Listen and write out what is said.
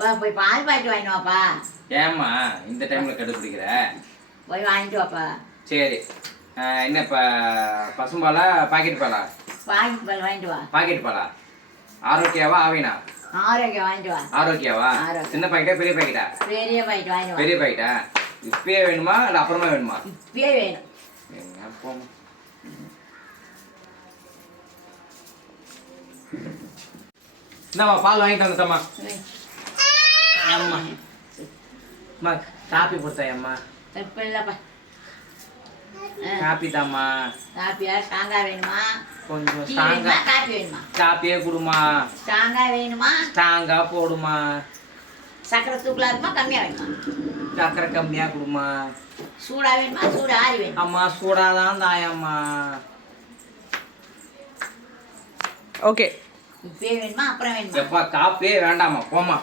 போய் பால் பாக்கெட் வாங்கிட்டு வாப்பா. ஏம்மா இந்த டைம்ல கண்டுபிடிக்கிற? போய் வாங்கிட்டு வாப்பா. சரி. என்ன இப்போ பசும்பாலா பாக்கெட் பாலா? பாக்கெட் பால் வாங்கிட்டு வா. பாக்கெட் பாலா ஆரோக்கியாவா ஆவினா? ஆரோக்கியம் வாங்கிட்டு வா. ஆரோக்கியாவா? சின்ன பாக்கெட்டா பெரிய பாக்கெட்டா? பெரிய பாக்கெட் வாங்கிட்டு வா. பெரிய பாக்கெட்டா? இப்பயே வேணுமா இல்லை அப்புறமா வேணுமா? இப்பயே வேணும். போமா. இந்தாம்மா பால் வாங்கிட்டு வந்துட்டம்மா. அம்மா அம்மா காப்பி கொடுத்தேன் அம்மா. இப்போ இல்லைப்பா. காப்பி தாம்மா. காப்பியா? ஸ்ட்ராங்காக வேணுமா? கொஞ்சம் டீ ஸ்ட்ராங்கா. வேணுமா? காப்பி வேணுமா? காப்பியே கொடுமா. ஸ்ட்ராங்காக வேணுமா? ஸ்ட்ராங்கா போடுமா. சக்கரை தூக்கலாக இருக்குமா? கம்மியாக வேணுமா? சக்கரை கம்மியா கொடுமா. சூடாக வேணுமா? சூடு ஆறி வேணுமா? அம்மா சூடாதான் தாயம்மா. ஓகே. இப்பயே வேணுமா அப்புறம் வேணுமா? எப்பா காப்பியே வேண்டாமா போமா.